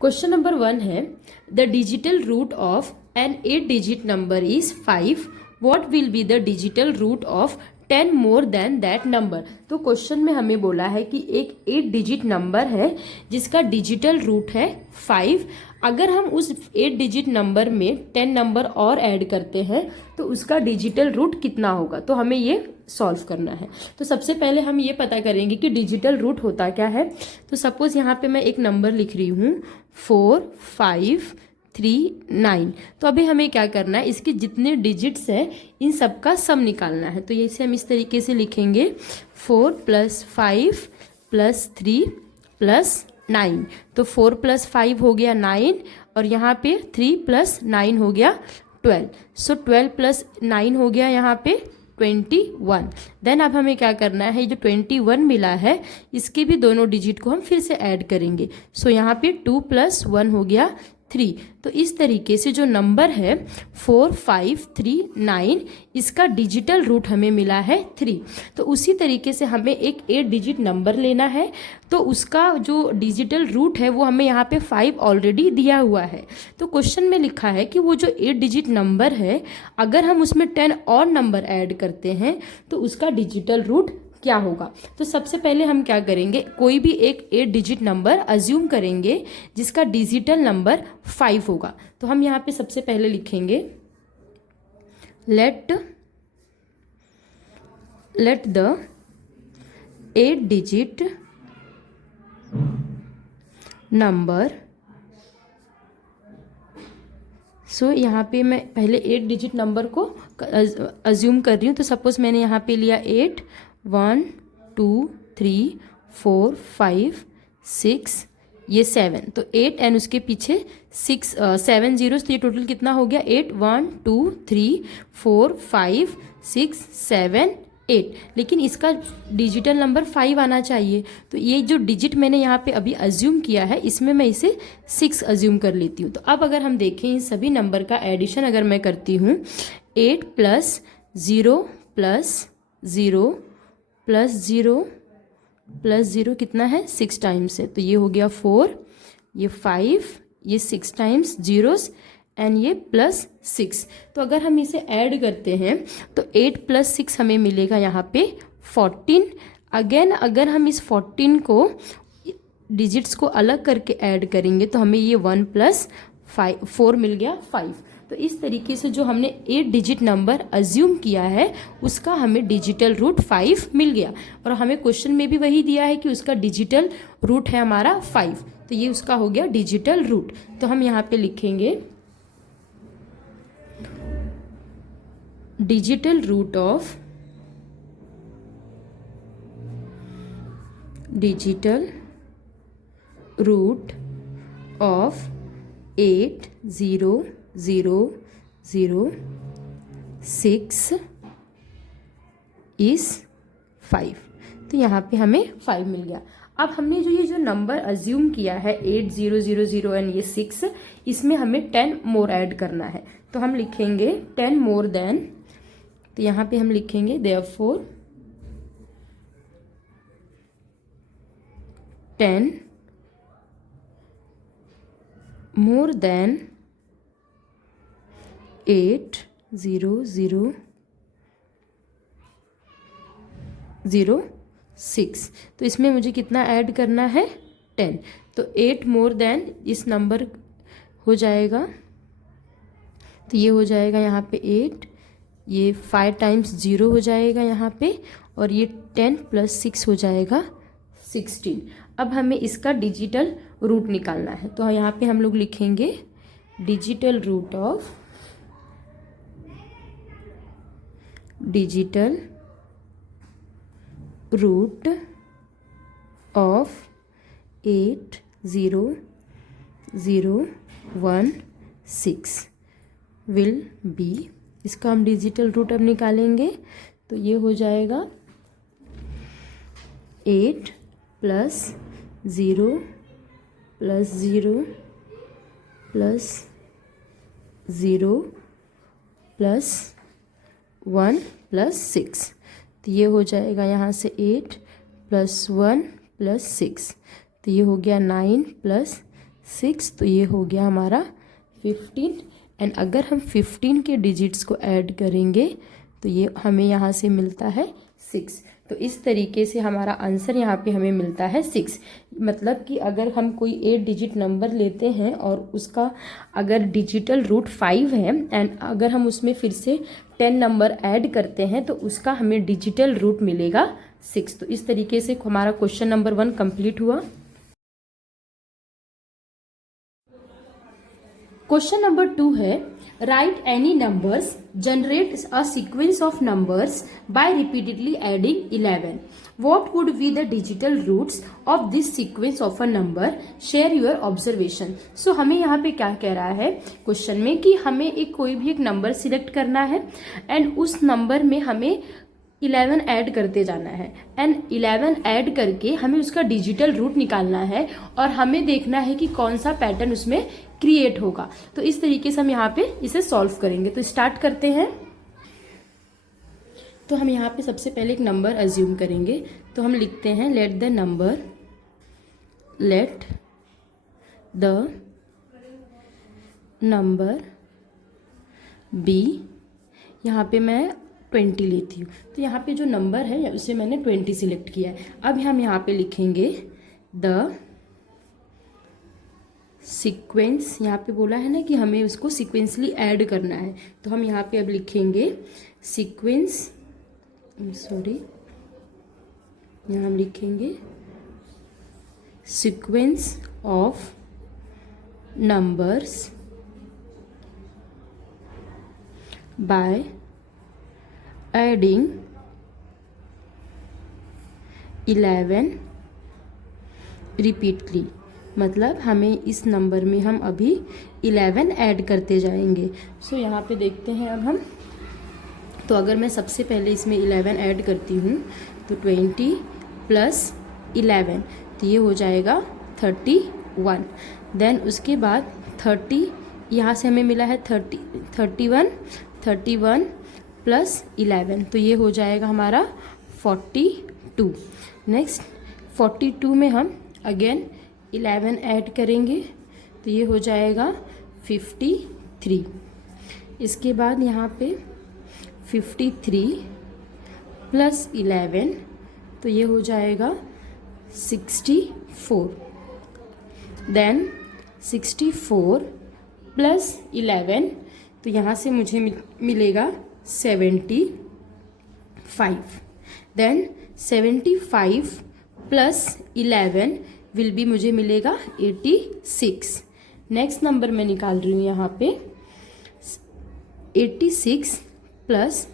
Question number 1 है the digital root of an 8 digit number is 5. What will be the digital root of 10 more than that number. तो question में हमें बोला है कि एक 8 डिजिट नंबर है जिसका डिजिटल रूट है 5. अगर हम उस 8 डिजिट नंबर में 10 नंबर और ऐड करते हैं तो उसका डिजिटल रूट कितना होगा. तो हमें ये सॉल्व करना है. तो सबसे पहले हम ये पता करेंगे कि डिजिटल रूट होता क्या है. तो सपोज यहाँ पे मैं एक नंबर लिख रही हूँ 4 5 3 9. तो अभी हमें क्या करना है, इसके जितने डिजिट्स हैं इन सब का सम निकालना है. तो इसे हम इस तरीके से लिखेंगे 4 + 5 + 3 + 9. तो 4 + 5 हो गया 9 और यहाँ पे 3 + 9 हो गया 12. सो 12 + 9 हो गया यहाँ पे 21. देन अब हमें क्या करना है, जो 21 मिला है इसके भी दोनों डिजिट को हम फिर से ऐड करेंगे. सो यहाँ पे 2 + 1 हो गया 3. तो इस तरीके से जो नंबर है 4 5 3 9 इसका डिजिटल रूट हमें मिला है 3. तो उसी तरीके से हमें एक 8 डिजिट नंबर लेना है. तो उसका जो डिजिटल रूट है वो हमें यहाँ पे 5 ऑलरेडी दिया हुआ है. तो क्वेश्चन में लिखा है कि वो जो 8 डिजिट नंबर है अगर हम उसमें 10 और नंबर ऐड करते हैं तो उसका डिजिटल रूट क्या होगा. तो सबसे पहले हम क्या करेंगे, कोई भी एक 8 डिजिट नंबर अज्यूम करेंगे जिसका डिजिटल नंबर 5 होगा. तो हम यहाँ पे सबसे पहले लिखेंगे लेट द 8 डिजिट नंबर. सो यहाँ पे मैं पहले 8 डिजिट नंबर को अज्यूम कर रही हूँ. तो सपोज मैंने यहाँ पे लिया 8 1 2 3 4 5 6 ये 7. तो 8 एंड उसके पीछे 6 7 जीरोस. तो ये टोटल कितना हो गया 8 1 2 3 4 5 6 7 8. लेकिन इसका डिजिटल नंबर 5 आना चाहिए. तो ये जो डिजिट मैंने यहाँ पे अभी अज्यूम किया है इसमें मैं इसे 6 अज्यूम कर लेती हूँ. तो अब अगर हम देखें इन सभी नंबर का एडिशन अगर मैं करती हूँ 8 + 0 + 0 + 0 + 0 कितना है 6 टाइम्स है. तो ये हो गया 4, ये 5, ये 6 टाइम्स जीरोस एंड ये +6. तो अगर हम इसे ऐड करते हैं तो 8 + 6 हमें मिलेगा यहाँ पे 14. अगेन अगर हम इस 14 को डिजिट्स को अलग करके ऐड करेंगे तो हमें ये 1 + 4 मिल गया 5. तो इस तरीके से जो हमने 8 डिजिट नंबर अज्यूम किया है उसका हमें डिजिटल रूट 5 मिल गया. और हमें क्वेश्चन में भी वही दिया है कि उसका डिजिटल रूट है हमारा 5. तो ये उसका हो गया डिजिटल रूट. तो हम यहाँ पे लिखेंगे digital root of digital root of 8 0 0 0 6 is 5. तो यहाँ पे हमें 5 मिल गया. अब हमने जो नंबर अज्यूम किया है 8 0 0 0 एंड ये 6 इसमें हमें 10 मोर ऐड करना है. तो हम लिखेंगे 10 मोर देन. तो यहाँ पे हम लिखेंगे देयरफॉर 10 मोर देन 8 0 0 0 6. तो इसमें मुझे कितना ऐड करना है 10. तो 8 मोर देन इस नंबर हो जाएगा. तो ये हो जाएगा यहाँ पे 8, ये 5 टाइम्स 0 हो जाएगा यहाँ पे और ये 10 + 6 हो जाएगा 16. अब हमें इसका डिजिटल रूट निकालना है. तो यहाँ पे हम लोग लिखेंगे digital root of digital root of 8 0 0 1 6 will be. इसका हम डिजिटल रूट अब निकालेंगे. तो ये हो जाएगा 8 + 0 + 0 + 0 + 1 + 6. तो ये हो जाएगा यहाँ से 8 + 1 + 6. तो ये हो गया 9 + 6, तो ये हो गया हमारा 15। एंड अगर हम 15 के डिजिट्स को ऐड करेंगे तो ये हमें यहाँ से मिलता है 6। तो इस तरीके से हमारा आंसर यहाँ पे हमें मिलता है 6। मतलब कि अगर हम कोई 8 डिजिट नंबर लेते हैं और उसका अगर डिजिटल रूट 5 है एंड अगर हम उसमें फिर से 10 नंबर ऐड करते हैं तो उसका हमें डिजिटल रूट मिलेगा 6। तो इस तरीके से हमारा क्वेश्चन नंबर 1 कंप्लीट हुआ। क्वेश्चन नंबर 2 है, write any numbers generate a sequence of numbers by repeatedly adding 11। What would be the digital roots of this sequence of a number, share your observation. So हमें यहाँ पे क्या कह रहा है question में कि हमें कोई भी एक नंबर सिलेक्ट करना है एंड उस नंबर में हमें 11 ऐड करते जाना है एंड 11 ऐड करके हमें उसका डिजिटल रूट निकालना है और हमें देखना है कि कौन सा पैटर्न उसमें क्रिएट होगा। तो इस तरीके से हम यहाँ पे इसे सॉल्व करेंगे। तो स्टार्ट करते हैं। तो हम यहाँ पे सबसे पहले एक नंबर अज्यूम करेंगे। तो हम लिखते हैं लेट द नंबर बी, यहाँ पे मैं 20 लेती हूँ। तो यहाँ पे जो नंबर है उसे मैंने 20 सिलेक्ट किया है। अब हम यहाँ पे लिखेंगे द सीक्वेंस, यहाँ पे बोला है ना कि हमें उसको सीक्वेंसली ऐड करना है। तो हम यहाँ पे अब लिखेंगे सीक्वेंस, यहाँ हम लिखेंगे sequence of numbers by adding 11 repeatedly. मतलब हमें इस नंबर में हम अभी 11 ऐड करते जाएंगे। सो यहाँ पे देखते हैं अब हम। तो अगर मैं सबसे पहले इसमें 11 ऐड करती हूँ तो 20 प्लस 11, तो ये हो जाएगा 31। देन उसके बाद 30, यहाँ से हमें मिला है 31 प्लस 11, तो ये हो जाएगा हमारा 42। नेक्स्ट 42 में हम अगेन 11 ऐड करेंगे तो ये हो जाएगा 53। इसके बाद यहाँ पे 53 प्लस 11, तो ये हो जाएगा 64। देन 64 प्लस 11, तो यहाँ से मुझे मिलेगा 75। देन 75 प्लस 11 विल बी मुझे मिलेगा 86। नेक्स्ट नंबर मैं निकाल रही हूँ यहाँ पे 86 प्लस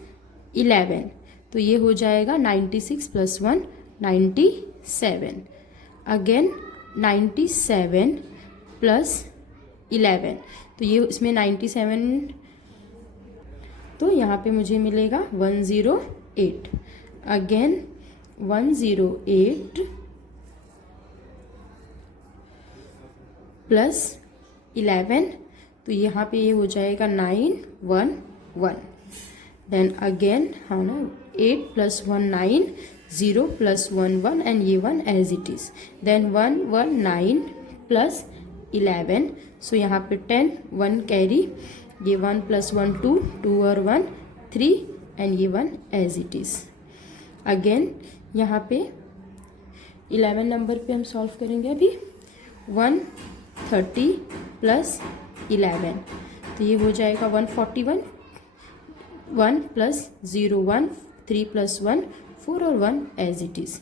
11, तो ये हो जाएगा 96 प्लस 1 97। अगेन 97 प्लस 11, तो ये इसमें 97, तो यहाँ पे मुझे मिलेगा 108। अगेन 108 प्लस 11, तो यहाँ पे ये हो जाएगा 911। देन अगेन हाँ ना 8 प्लस 1 9, 0 प्लस 1 1 एंड ये 1 as it is. Then 119 plus 11, so यहाँ पे 10 1 कैरी, ये 1 प्लस 1 2, 2 और 1 3 एंड ये 1 एज इट इज़। अगेन यहाँ पे 11 नंबर पे हम सॉल्व करेंगे अभी 130 प्लस 11, तो ये हो जाएगा 141, 1 प्लस 0 1, 3 प्लस 1 4 और 1 as it is.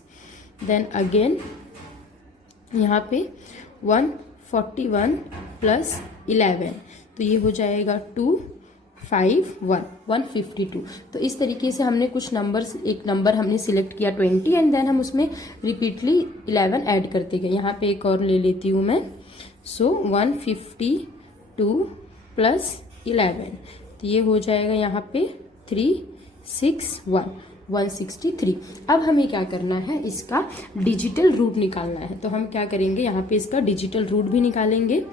Then again यहाँ पे 141 प्लस 11, तो ये हो जाएगा 251 152। तो इस तरीके से हमने कुछ नंबर्स, एक नंबर हमने सिलेक्ट किया 20 एंड देन हम उसमें रिपीटली 11 ऐड करते गए। यहाँ पे एक और ले लेती हूँ मैं। सो 152 प्लस 11, तो ये हो जाएगा यहाँ पे 361 163। अब हमें क्या करना है, इसका डिजिटल रूट निकालना है। तो हम क्या करेंगे, यहाँ पे इसका डिजिटल रूट भी निकालेंगे।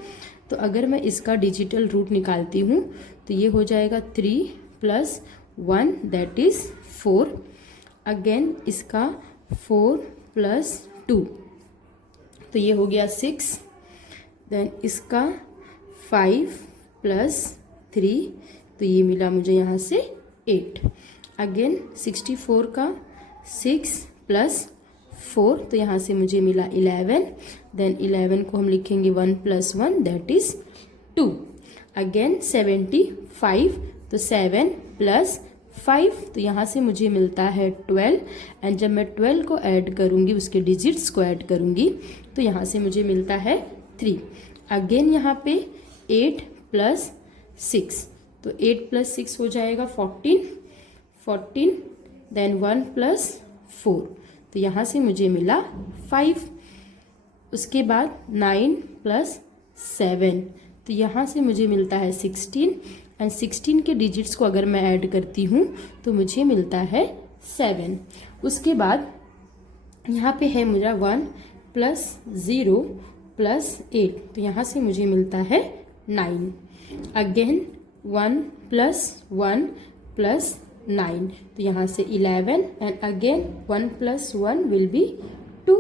तो अगर मैं इसका डिजिटल रूट निकालती हूँ तो ये हो जाएगा 3 प्लस 1 दैट इज़ 4। अगेन इसका 4 प्लस 2, तो ये हो गया 6। देन इसका 5 प्लस 3, तो ये मिला मुझे यहाँ से 8। अगेन 64 का 6 प्लस 4, तो यहाँ से मुझे मिला 11। देन 11 को हम लिखेंगे 1 + 1 दैट इज 2। अगेन 75, तो 7 प्लस 5, तो यहाँ से मुझे मिलता है 12। एंड जब मैं 12 को ऐड करूँगी, उसके डिजिट्स को ऐड करूँगी, तो यहाँ से मुझे मिलता है 3। अगेन यहाँ पे 8 प्लस 6, तो 8 प्लस 6 हो जाएगा 14। देन 1 प्लस 4, तो यहाँ से मुझे मिला 5। उसके बाद 9 प्लस 7, तो यहाँ से मुझे मिलता है 16। एंड 16 के डिजिट्स को अगर मैं ऐड करती हूँ तो मुझे मिलता है 7। उसके बाद यहाँ पे है मेरा 1 प्लस 0 प्लस 8, तो यहाँ से मुझे मिलता है 9। अगेन 1 प्लस 1 प्लस 9, तो यहाँ से 11। And again 1 plus 1 will be 2।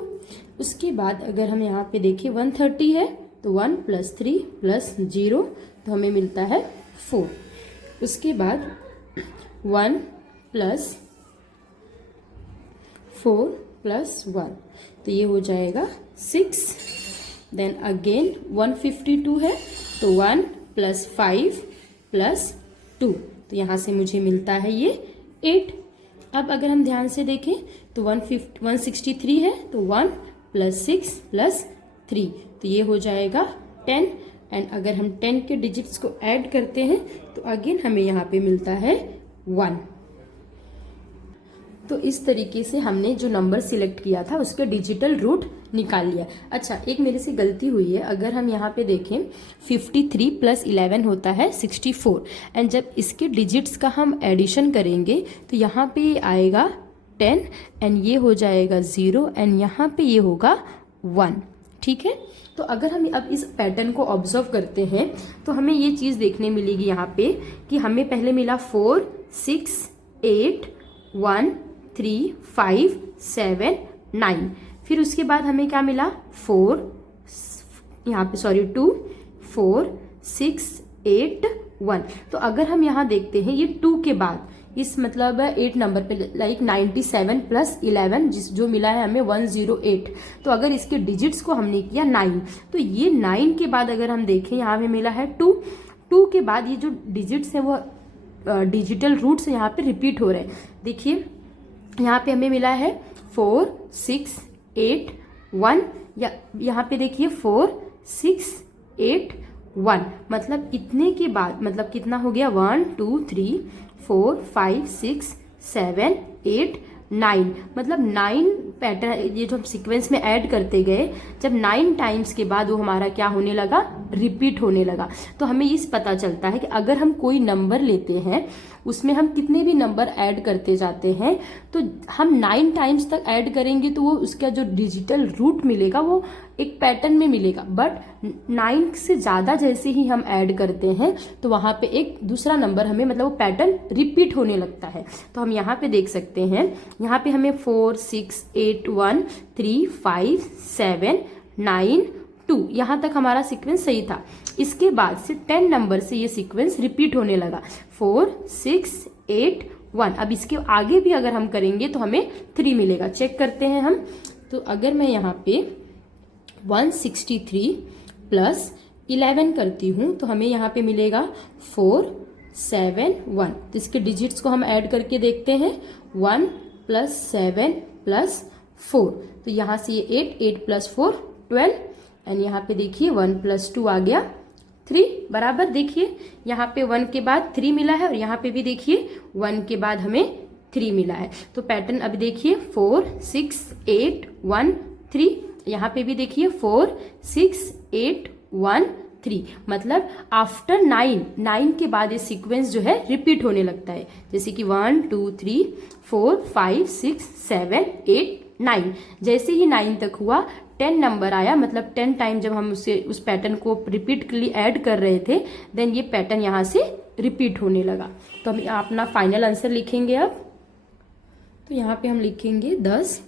उसके बाद अगर हम यहाँ पे देखें 130 है, तो 1 प्लस 3 प्लस 0, तो हमें मिलता है 4। उसके बाद 1 प्लस 4 प्लस 1, तो ये हो जाएगा 6। देन अगेन 152 है, तो 1 प्लस 5 प्लस 2, तो यहाँ से मुझे मिलता है ये 8। अब अगर हम ध्यान से देखें तो 163 है, तो 1 प्लस 6 प्लस 3, तो ये हो जाएगा 10। एंड अगर हम 10 के डिजिट्स को ऐड करते हैं तो अगेन हमें यहाँ पे मिलता है 1। तो इस तरीके से हमने जो नंबर सिलेक्ट किया था उसके डिजिटल रूट निकाल लिया। अच्छा, एक मेरे से गलती हुई है। अगर हम यहाँ पे देखें 53 प्लस 11 होता है 64। एंड जब इसके डिजिट्स का हम एडिशन करेंगे तो यहाँ पे आएगा 10 एंड ये हो जाएगा 0 एंड यहाँ पे ये होगा 1। ठीक है, तो अगर हम अब इस पैटर्न को ऑब्जर्व करते हैं तो हमें ये चीज़ देखने मिलेगी यहाँ पे कि हमें पहले मिला 4 6 8 1 3 5 7 9। फिर उसके बाद हमें क्या मिला 4 यहाँ पे 2 4 6 8 1। तो अगर हम यहाँ देखते हैं ये 2 के बाद इस मतलब 8 नंबर पे लाइक 97 प्लस 11 जो मिला है हमें 108। तो अगर इसके डिजिट्स को हमने किया 9, तो ये 9 के बाद अगर हम देखें यहाँ पे मिला है 2 के बाद ये जो डिजिट्स है वो डिजिटल रूट्स यहाँ पे रिपीट हो रहे हैं। देखिए यहाँ पे हमें मिला है 4 6 8 1, या यहाँ पे देखिए 4 6 8 1, मतलब इतने के बाद मतलब कितना हो गया 1 2 3 4 5 6 7 8 9, मतलब 9 पैटर्न ये जो हम सीक्वेंस में ऐड करते गए, जब 9 टाइम्स के बाद वो हमारा क्या होने लगा, रिपीट होने लगा। तो हमें इस पता चलता है कि अगर हम कोई नंबर लेते हैं उसमें हम कितने भी नंबर ऐड करते जाते हैं तो हम 9 टाइम्स तक ऐड करेंगे तो वो उसका जो डिजिटल रूट मिलेगा वो एक पैटर्न में मिलेगा। बट 9 से ज़्यादा जैसे ही हम ऐड करते हैं तो वहाँ पे एक दूसरा नंबर हमें मतलब वो पैटर्न रिपीट होने लगता है। तो हम यहाँ पे देख सकते हैं, यहाँ पे हमें 4 6 8 1 3 5 7 9 2 यहाँ तक हमारा सीक्वेंस सही था। इसके बाद से 10 नंबर से ये सीक्वेंस रिपीट होने लगा 4 6 8 1। अब इसके आगे भी अगर हम करेंगे तो hमें 3 मिलेगा। चेक करते हैं हम। तो अगर मैं यहाँ पे 163 प्लस 11 करती हूँ तो हमें यहाँ पे मिलेगा 4 7 1। तो इसके डिजिट्स को हम ऐड करके देखते हैं 1 प्लस 7 प्लस 4। तो यहाँ से ये 8 प्लस 4 12 एंड यहाँ पे देखिए 1 प्लस 2 आ गया 3 बराबर। देखिए यहाँ पे 1 के बाद 3 मिला है और यहाँ पे भी देखिए 1 के बाद हमें 3 मिला है। तो पैटर्न अभी देखिए 4 6 8 1 3, यहाँ पे भी देखिए 4 6 8 1 3, मतलब आफ्टर 9 के बाद ये सीक्वेंस जो है रिपीट होने लगता है। जैसे कि 1 2 3 4 5 6 7 8 9। जैसे ही 9 तक हुआ 10 नंबर आया, मतलब 10 टाइम जब हम उस पैटर्न को रिपीटली ऐड कर रहे थे देन ये पैटर्न यहाँ से रिपीट होने लगा। तो हम अपना फाइनल आंसर लिखेंगे अब। तो यहाँ पे हम लिखेंगे 10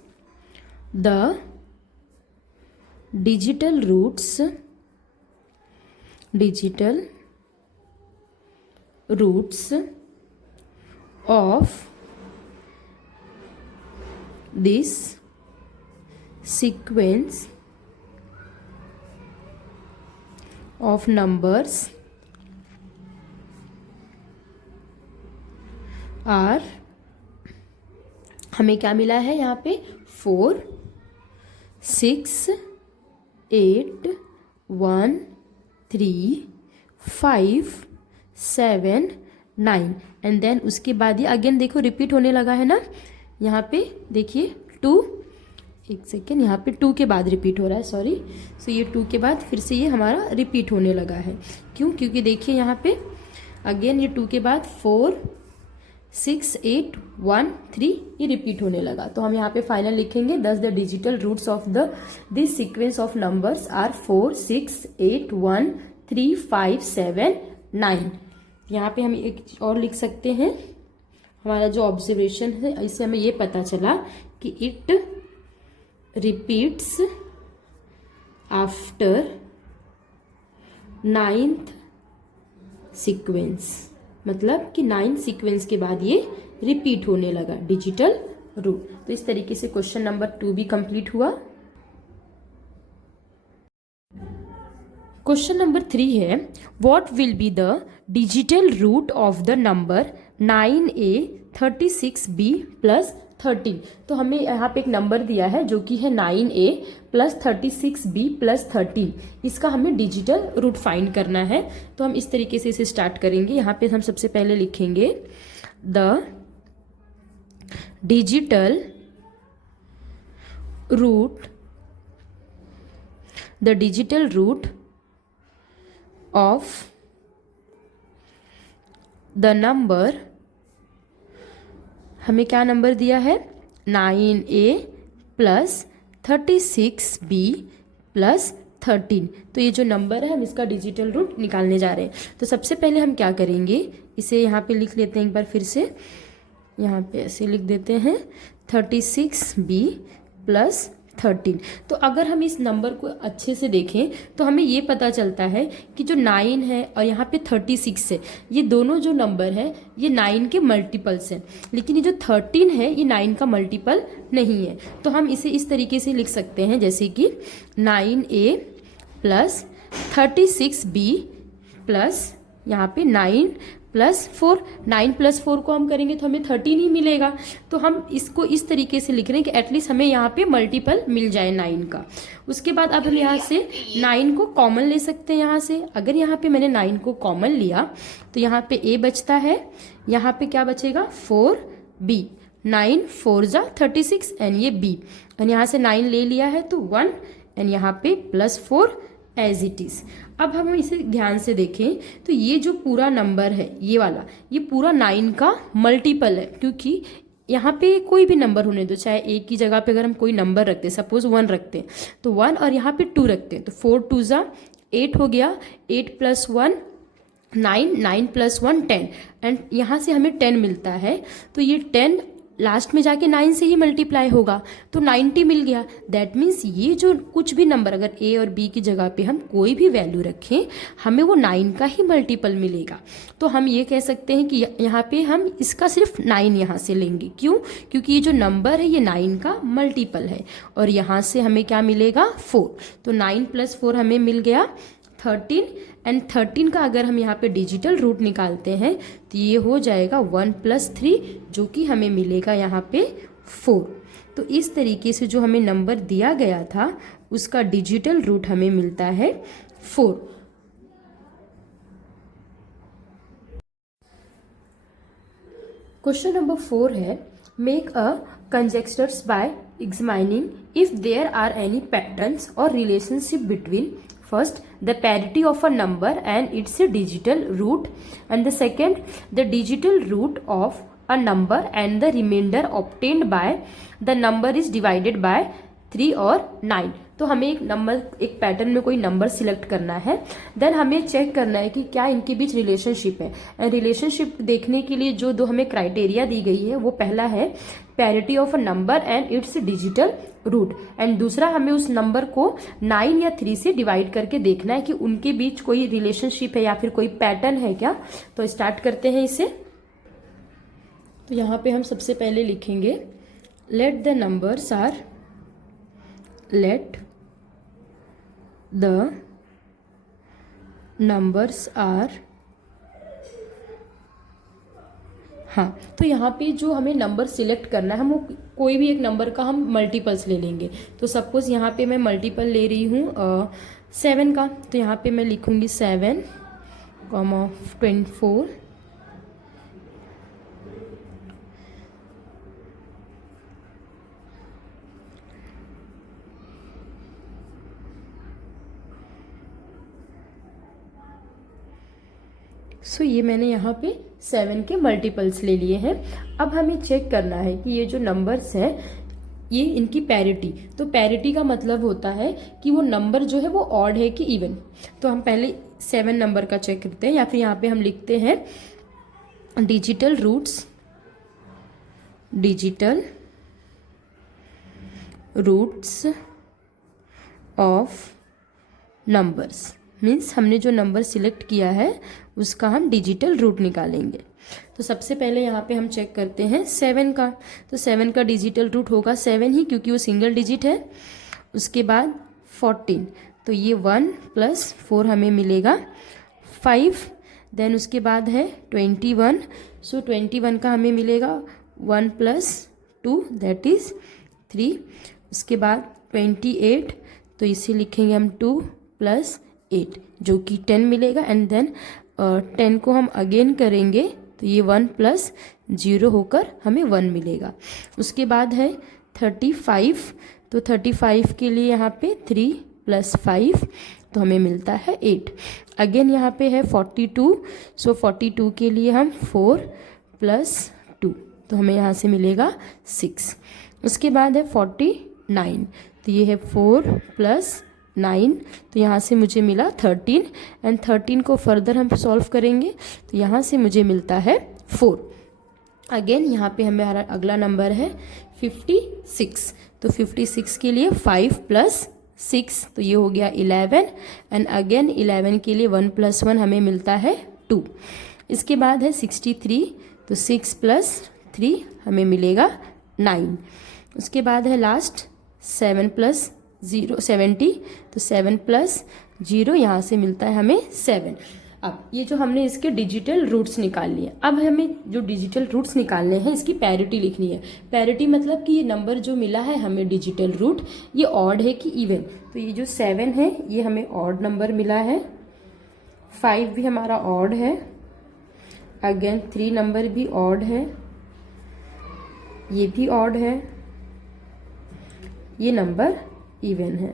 the digital roots digital roots of this sequence of numbers are, हमें क्या मिला है यहाँ पे 4 6 8 1 3 5 7 9 एंड देन उसके बाद ये अगेन देखो रिपीट होने लगा है ना, यहाँ पे देखिए 2, एक सेकेंड, यहाँ पे 2 के बाद रिपीट हो रहा है, सॉरी। सो ये 2 के बाद फिर से ये हमारा रिपीट होने लगा है। क्यों? क्योंकि देखिए यहाँ पे अगेन ये 2 के बाद 4 6 8 1 3 ये रिपीट होने लगा। तो हम यहाँ पे फाइनल लिखेंगे दस the digital roots of this sequence of numbers are 4 6 8 1 3 5 7 9। यहाँ पे हम एक और लिख सकते हैं, हमारा जो ऑब्जर्वेशन है इससे हमें ये पता चला कि it repeats after 9th sequence, मतलब कि 9th सीक्वेंस के बाद ये रिपीट होने लगा डिजिटल रूट। तो इस तरीके से क्वेश्चन नंबर 2 भी कंप्लीट हुआ। क्वेश्चन नंबर 3 है what will be the digital root of the number 9a 36b plus 13। तो हमें यहाँ पे एक नंबर दिया है जो कि है 9a प्लस 36b प्लस 13। इसका हमें डिजिटल रूट फाइंड करना है। तो हम इस तरीके से इसे स्टार्ट करेंगे। यहाँ पे हम सबसे पहले लिखेंगे the digital root of the number, हमें क्या नंबर दिया है 9a प्लस 36b प्लस 13। तो ये जो नंबर है हम इसका डिजिटल रूट निकालने जा रहे हैं। तो सबसे पहले हम क्या करेंगे, इसे यहाँ पे लिख लेते हैं एक बार फिर से, यहाँ पे ऐसे लिख देते हैं 36b प्लस 13। तो अगर हम इस नंबर को अच्छे से देखें तो हमें ये पता चलता है कि जो 9 है और यहाँ पे 36 है, ये दोनों जो नंबर है ये 9 के मल्टीपल्स हैं, लेकिन ये जो 13 है ये 9 का मल्टीपल नहीं है। तो हम इसे इस तरीके से लिख सकते हैं जैसे कि 9a प्लस 36b प्लस यहाँ पे 9 प्लस 4, 9 प्लस 4 को हम करेंगे तो हमें 13 ही मिलेगा। तो हम इसको इस तरीके से लिख रहे हैं कि एटलीस्ट हमें यहाँ पे मल्टीपल मिल जाए 9 का। उसके बाद अब हम यहाँ से 9 को कॉमन ले सकते हैं यहाँ से। अगर यहाँ पे मैंने 9 को कॉमन लिया तो यहाँ पे a बचता है, यहाँ पे क्या बचेगा 4b, 9 4 जा 36 एंड ये b, एंड यहाँ से 9 ले लिया है तो 1 एंड यहाँ पे प्लस 4 एज इट इज। अब हम इसे ध्यान से देखें तो ये जो पूरा नंबर है ये वाला, ये पूरा 9 का मल्टीपल है, क्योंकि यहाँ पे कोई भी नंबर होने दो, चाहे एक की जगह पे अगर हम कोई नंबर रखते हैं, सपोज 1 रखते हैं तो 1 और यहाँ पे 2 रखते हैं तो 4 2 जा 8 हो गया, 8 प्लस 1 9, 9 प्लस 1 10, एंड यहाँ से हमें 10 मिलता है। तो ये 10 लास्ट में जाके 9 से ही मल्टीप्लाई होगा तो 90 मिल गया। दैट मीन्स ये जो कुछ भी नंबर अगर a और b की जगह पे हम कोई भी वैल्यू रखें हमें वो 9 का ही मल्टीपल मिलेगा। तो हम ये कह सकते हैं कि यहाँ पे हम इसका सिर्फ 9 यहाँ से लेंगे। क्यों? क्योंकि ये जो नंबर है ये 9 का मल्टीपल है और यहाँ से हमें क्या मिलेगा 4। तो 9 प्लस 4 हमें मिल गया 13, एंड 13 का अगर हम यहाँ पे डिजिटल रूट निकालते हैं तो ये हो जाएगा 1 प्लस 3 जो कि हमें मिलेगा यहाँ पे 4। तो इस तरीके से जो हमें नंबर दिया गया था उसका डिजिटल रूट हमें मिलता है 4। क्वेश्चन नंबर 4 है make a conjectures by examining if there are any patterns or relationship between first the parity of a number and its digital root, and the second the digital root of a number and the remainder obtained by the number is divided by 3 और 9। तो हमें एक number, एक pattern में कोई number select करना है, then हमें चेक करना है कि क्या इनके बीच रिलेशनशिप है। रिलेशनशिप देखने के लिए जो दो हमें क्राइटेरिया दी गई है वो पहला है parity of a number and its digital root. एंड दूसरा हमें उस नंबर को 9 या 3 से डिवाइड करके देखना है कि उनके बीच कोई रिलेशनशिप है या फिर कोई पैटर्न है क्या। तो स्टार्ट करते हैं इसे। तो यहाँ पे हम सबसे पहले लिखेंगे let the numbers are, let the numbers are, हाँ, तो यहाँ पे जो हमें नंबर सिलेक्ट करना है, हम कोई भी एक नंबर का हम मल्टीपल्स ले लेंगे। तो सपोज यहाँ पे मैं मल्टीपल ले रही हूँ 7 का, तो यहाँ पे मैं लिखूँगी 7, 24, सो ये मैंने यहाँ पे 7 के मल्टीपल्स ले लिए हैं। अब हमें चेक करना है कि ये जो नंबर्स हैं ये इनकी पैरिटी। तो पैरिटी का मतलब होता है कि वो नंबर जो है वो ऑड है कि इवन। तो हम पहले 7 नंबर का चेक करते हैं, या फिर यहाँ पे हम लिखते हैं digital roots, digital roots of numbers. Means हमने जो नंबर सिलेक्ट किया है उसका हम डिजिटल रूट निकालेंगे। तो सबसे पहले यहाँ पे हम चेक करते हैं 7 का। तो 7 का डिजिटल रूट होगा 7 ही, क्योंकि वो सिंगल डिजिट है। उसके बाद 14, तो ये 1 + 4 हमें मिलेगा 5। देन उसके बाद है 21, सो 21 का हमें मिलेगा 1 + 2 दैट इज़ 3। उसके बाद 28, तो इसे लिखेंगे हम 2 + 8 जो कि 10 मिलेगा। एंड देन 10 को हम अगेन करेंगे तो ये 1 + 0 होकर हमें 1 मिलेगा। उसके बाद है 35, तो 35 के लिए यहाँ पे 3 + 5 तो हमें मिलता है 8। अगेन यहाँ पे है 42, सो 42 के लिए हम 4 + 2 तो हमें यहाँ से मिलेगा 6। उसके बाद है 49, तो ये है 4 + 9, तो यहाँ से मुझे मिला 13। एंड 13 को फर्दर हम सॉल्व करेंगे तो यहाँ से मुझे मिलता है 4। अगेन यहाँ पे हमारा अगला नंबर है 56, तो 56 के लिए 5 + 6 तो ये हो गया 11। एंड अगेन 11 के लिए 1 + 1 हमें मिलता है 2। इसके बाद है 63, तो 6 + 3 हमें मिलेगा 9। उसके बाद है लास्ट 7 + 0 70, तो 7 + 0 यहाँ से मिलता है हमें 7। अब ये जो हमने इसके डिजिटल रूट्स निकाल लिए, अब हमें जो डिजिटल रूट्स निकालने हैं इसकी पैरिटी लिखनी है। पैरिटी मतलब कि ये नंबर जो मिला है हमें डिजिटल रूट, ये ऑड है कि इवन। तो ये जो 7 है ये हमें ऑड नंबर मिला है, 5 भी हमारा ऑड है, अगेन 3 नंबर भी ऑड है, ये भी ऑड है, ये नंबर इवन है।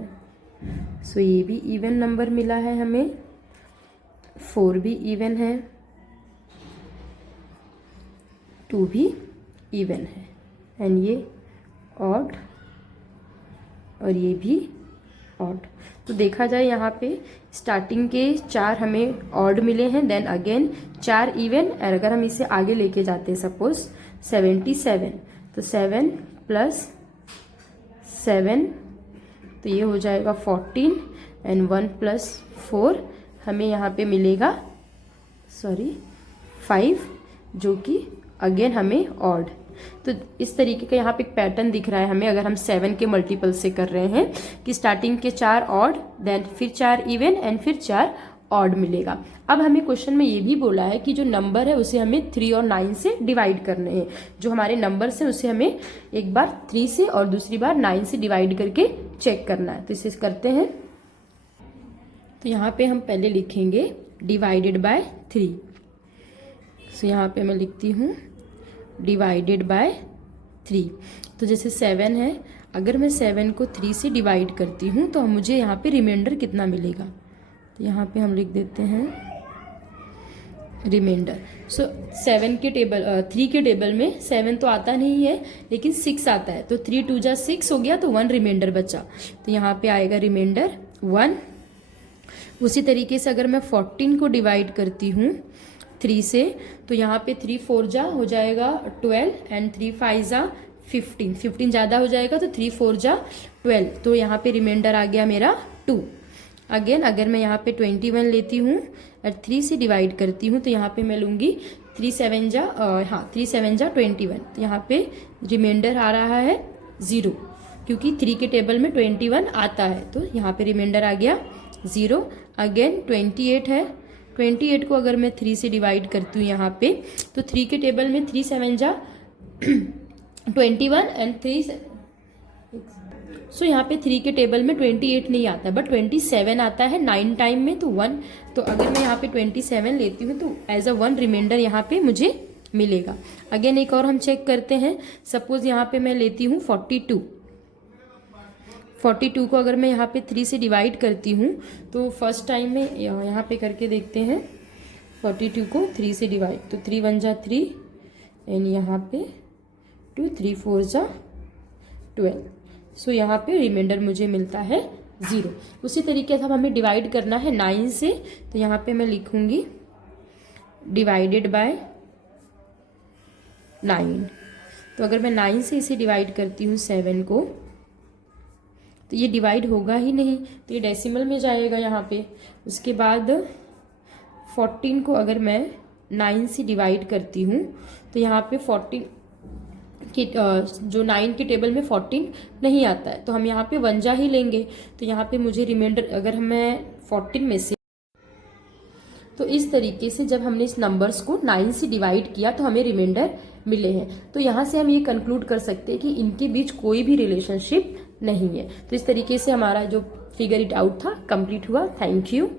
सो ये भी इवन नंबर मिला है हमें, 4 भी इवन है, 2 भी इवन है, एंड ये ऑड और ये भी ऑड। तो देखा जाए यहाँ पे स्टार्टिंग के 4 हमें ऑड मिले हैं, देन अगेन 4 इवन। और अगर हम इसे आगे लेके जाते हैं सपोज 77, तो 7 + 7 तो ये हो जाएगा 14। एंड 1 + 4 हमें यहाँ पे मिलेगा 5 जो कि अगेन हमें ऑड। तो इस तरीके का यहाँ पे एक पैटर्न दिख रहा है हमें, अगर हम 7 के मल्टीपल से कर रहे हैं कि स्टार्टिंग के 4 ऑड, देन फिर 4 इवन एंड फिर 4 ऑड मिलेगा। अब हमें क्वेश्चन में ये भी बोला है कि जो नंबर है उसे हमें 3 और 9 से डिवाइड करने हैं। जो हमारे नंबर्स हैं उसे हमें एक बार 3 से और दूसरी बार 9 से डिवाइड करके चेक करना है। तो इसे करते हैं। तो यहाँ पे हम पहले लिखेंगे डिवाइडेड बाय 3। सो यहाँ पे मैं लिखती हूँ डिवाइडेड बाय 3। तो जैसे 7 है, अगर मैं 7 को 3 से डिवाइड करती हूँ तो मुझे यहाँ पे रिमाइंडर कितना मिलेगा। तो यहाँ पे हम लिख देते हैं रिमाइंडर। सो 3 के टेबल में 7 तो आता नहीं है लेकिन 6 आता है, तो 3 × 2 = 6 हो गया, तो 1 रिमाइंडर बचा। तो यहाँ पे आएगा रिमाइंडर 1। उसी तरीके से अगर मैं 14 को डिवाइड करती हूँ 3 से, तो यहाँ पे 3 × 4 = हो जाएगा 12 एंड 3 × 5 = 15 ज़्यादा हो जाएगा तो 3 4 जा 12, तो यहाँ पे रिमाइंडर आ गया मेरा 2। अगेन अगर मैं यहाँ पे 21 लेती हूँ और 3 से डिवाइड करती हूँ तो यहाँ पे मैं लूँगी 3 7 जा 21, तो यहाँ पे रिमाइंडर आ रहा है 0, क्योंकि 3 के टेबल में 21 आता है, तो यहाँ पे रिमाइंडर आ गया 0। अगेन 28 है, 28 को अगर मैं 3 से डिवाइड करती हूँ यहाँ पे, तो 3 के टेबल में 3 7 जा 21 एंड 3, सो यहाँ पे 3 के टेबल में 28 नहीं आता बट 27 आता है 9 टाइम में, तो 1, तो अगर मैं यहाँ पे 27 लेती हूँ तो एज अ 1 रिमाइंडर यहाँ पे मुझे मिलेगा। अगेन एक और हम चेक करते हैं, सपोज यहाँ पे मैं लेती हूँ 42 को अगर मैं यहाँ पे 3 से डिवाइड करती हूँ तो फर्स्ट टाइम में यहाँ पे करके देखते हैं, 42 को 3 से डिवाइड, तो 3 1 जा 3 एंड यहाँ पे 2 3 4 जा 12, सो यहाँ पे रिमाइंडर मुझे मिलता है 0। उसी तरीके से हमें डिवाइड करना है 9 से, तो यहाँ पे मैं लिखूंगी डिवाइडेड बाय 9, तो अगर मैं 9 से इसे डिवाइड करती हूँ 7 को, तो ये डिवाइड होगा ही नहीं, तो ये डेसिमल में जाएगा यहाँ पे। उसके बाद 14 को अगर मैं 9 से डिवाइड करती हूँ तो यहाँ पे 14 कि जो 9 के टेबल में 14 नहीं आता है, तो हम यहाँ पे 1 जा ही लेंगे, तो यहाँ पे मुझे रिमाइंडर अगर मैं 14 में से, तो इस तरीके से जब हमने इस नंबर्स को 9 से डिवाइड किया तो हमें रिमाइंडर मिले हैं। तो यहाँ से हम ये कंक्लूड कर सकते हैं कि इनके बीच कोई भी रिलेशनशिप नहीं है। तो इस तरीके से हमारा जो फिगर इट आउट था कंप्लीट हुआ। Thank you.